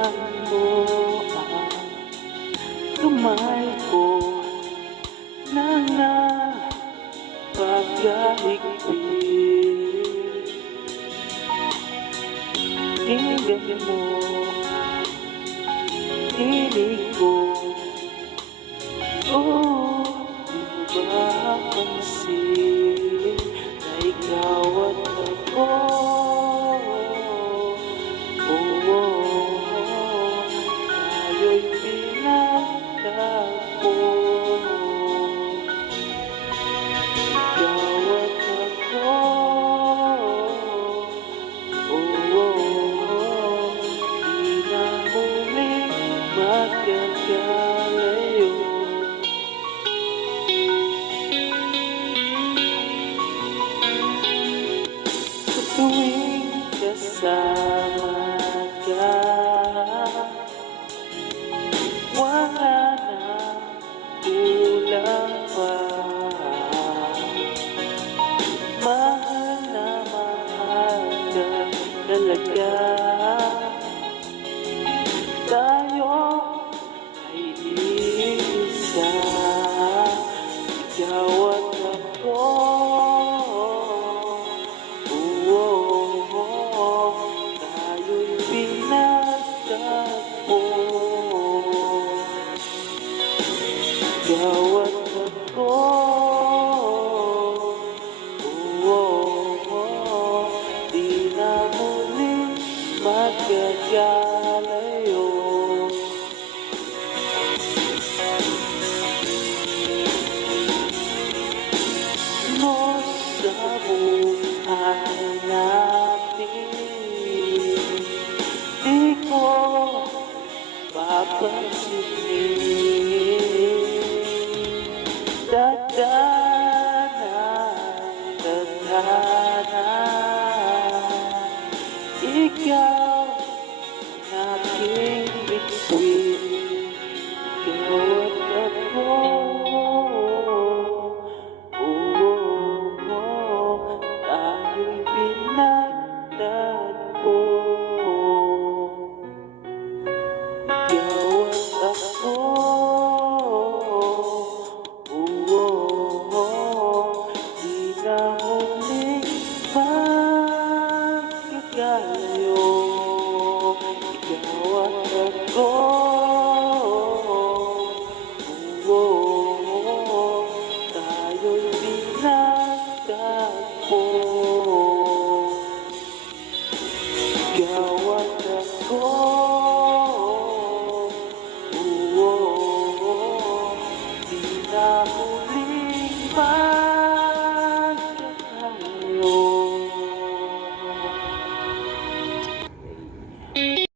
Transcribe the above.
Balikan mo ang kamay ko na napagahigpit. Tingnan mo tinig ko. Oh, di mo ba pansin na ikaw at ako? Tayo'y pinagtagpo. Ikaw at ako. Di na muling magkakalayo. Sa tuwing kasama ka, wala na kulang pa. Mahal na mahal ka talaga. Tayo ay isa, ikaw at ako. Tayo'y pinagtagpo. Ikaw at ako. Di na muling magkakalayo. No, sa buhay natin, di ko papansinin. Tadhana, ikaw ang aking bituin. Ikaw at ako. Tayo'y pinagtagpo. Ikaw at ako. Di na muling magkakalayo. Ikaw at ako. Tayo'y pinagtagpo. Ikaw at ako. Di na muling